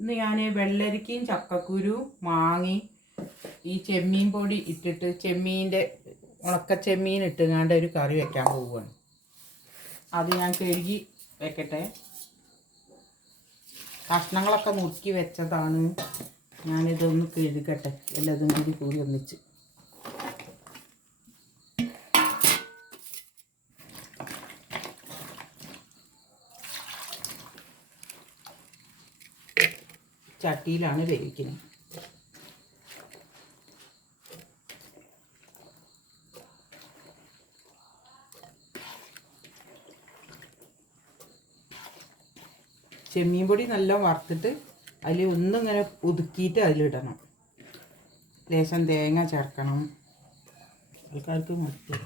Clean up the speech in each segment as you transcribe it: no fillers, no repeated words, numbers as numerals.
ഇന്ന് ഞാൻ വെള്ളരിക്കയും ചക്കക്കുരു മാങ്ങി ഈ ചെമ്മീൻ പൊടി ഇട്ടിട്ട് ചെമ്മീൻ്റെ ഉണക്ക ചെമ്മീൻ ഇട്ടുങ്ങാണ്ട് ഒരു കറി വെക്കാൻ പോവുകയാണ്. അത് ഞാൻ കഴുകി വെക്കട്ടെ. കഷ്ണങ്ങളൊക്കെ മുറുക്കി വെച്ചതാണ്. ഞാനിതൊന്ന് കഴുകട്ടെ, എല്ലാതും കൂടി ഒന്നിച്ച്. ചട്ടിയിലാണ് വേവിക്കുന്നത്. ചെമ്മീൻ പൊടി നല്ല വറുത്തിട്ട് അതിൽ ഒന്നിങ്ങനെ ഒതുക്കിയിട്ട് അതിലിടണം. ലേശം തേങ്ങ ചേർക്കണം. ആൾക്കാർക്ക് മതി.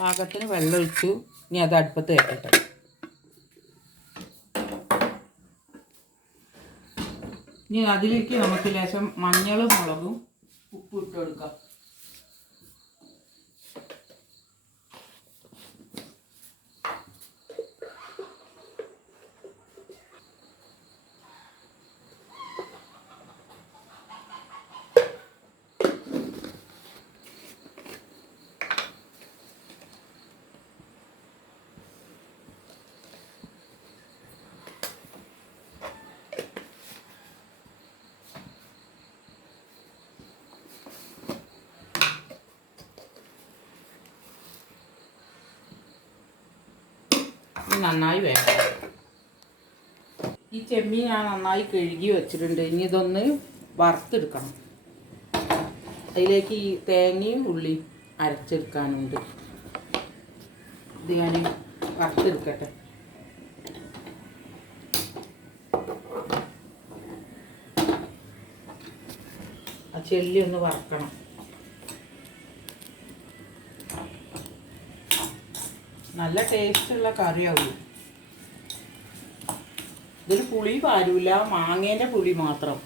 പാകത്തിന് വെള്ളം ഒഴിച്ചു. ഇനി അത് അടുപ്പത്ത് വെക്കട്ടെ. ഇനി അതിലേക്ക് നമുക്ക് ലേശം മഞ്ഞളും മുളകും ഉപ്പും ഇട്ട് കൊടുക്കാം. നന്നായി വേണം. ഈ ചെമ്മീൻ ഞാൻ നന്നായി കഴുകി വെച്ചിട്ടുണ്ട്. ഇനി ഇതൊന്ന് വറുത്തെടുക്കണം. അതിലേക്ക് ഈ തേങ്ങയും ഉള്ളിയും അരച്ചെടുക്കാനുണ്ട്. ഇത് ഞാൻ വറുത്തെടുക്കട്ടെ. ആ ചെല്ലി ഒന്ന് വറക്കണം. നല്ല ടേസ്റ്റുള്ള കറിയാവും. ഇതിൽ പുളി പാരൂല, മാങ്ങേൻ്റെ പുളി മാത്രം.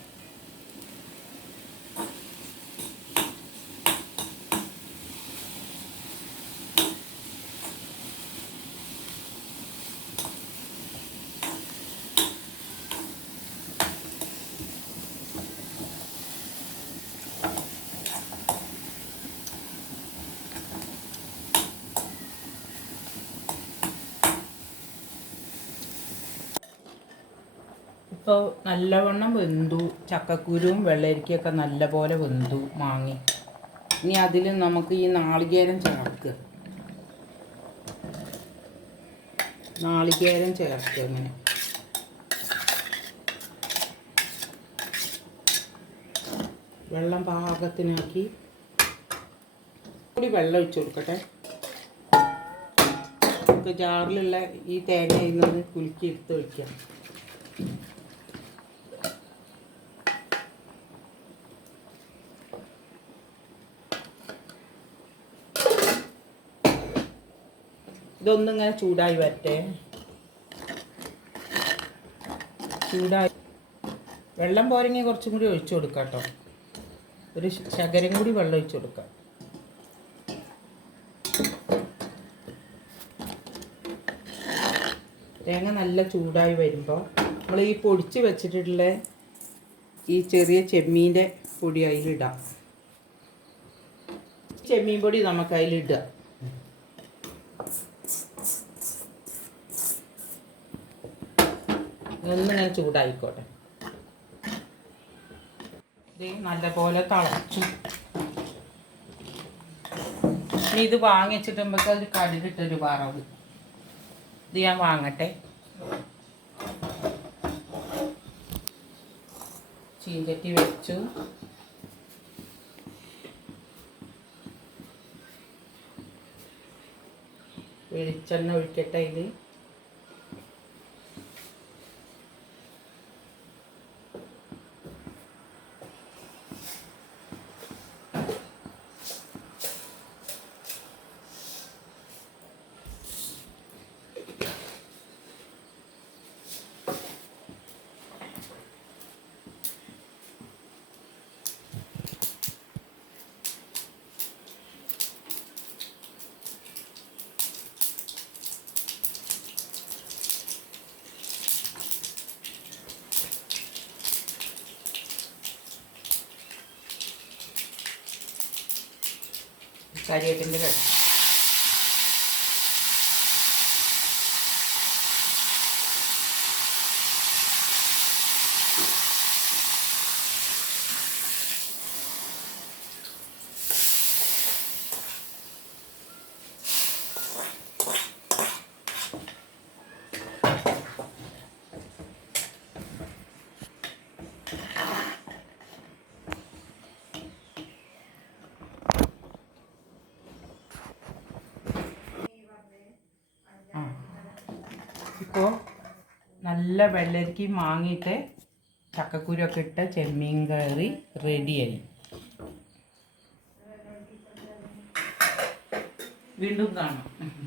ഇപ്പോൾ നല്ലവണ്ണം വെന്തു. ചക്കക്കുരുവും വെള്ളരിക്കയൊക്കെ നല്ലപോലെ വെന്തു. മാങ്ങി ഇനി അതിൽ നമുക്ക് ഈ നാളികേരം ചേർക്കുക. ഇങ്ങനെ വെള്ളം പാകത്തിനാക്കി കൂടി വെള്ളം ഒഴിച്ചു കൊടുക്കട്ടെ. നമുക്ക് ജാറിലുള്ള ഈ തേങ്ങയിൽ നിന്ന് കുലുക്കി എടുത്ത് വയ്ക്കാം. ഇതൊന്നിങ്ങനെ ചൂടായി വരട്ടെ. ചൂടായി വെള്ളം പോരെങ്കിൽ കുറച്ചും കൂടി ഒഴിച്ചു കൊടുക്കാം കേട്ടോ. ഒരു ശകലം കൂടി വെള്ളം ഒഴിച്ചു കൊടുക്കാം. തേങ്ങ നല്ല ചൂടായി വരുമ്പോൾ നമ്മൾ ഈ പൊടിച്ച് വെച്ചിട്ടുള്ള ഈ ചെറിയ ചെമ്മീൻ്റെ പൊടി അതിലിടാം. ചെമ്മീൻ പൊടി നമുക്ക് അതിലിടുക. ഒന്നിങ്ങനെ ചൂടായിക്കോട്ടെ. ഇത് നല്ലപോലെ തിളച്ചു. ഇനി ഇത് വാങ്ങിച്ചിട്ട് നമുക്ക് ഒരു കടുകിട്ടൊരു വറവ്. ഇത് ഞാൻ വാങ്ങട്ടെ. ചീഞ്ചട്ടി വെച്ചു. വെളിച്ചെണ്ണ ഒഴിക്കട്ടെ. ഇത് കരിവേപ്പിൻ്റെ ഇല. ഇപ്പോൾ നല്ല വെള്ളരിക്ക മാങ്ങിയിട്ട് ചക്കക്കുരൊക്കെ ഇട്ട ചെമ്മീൻ കറി റെഡിയായി. വീണ്ടും കാണാം.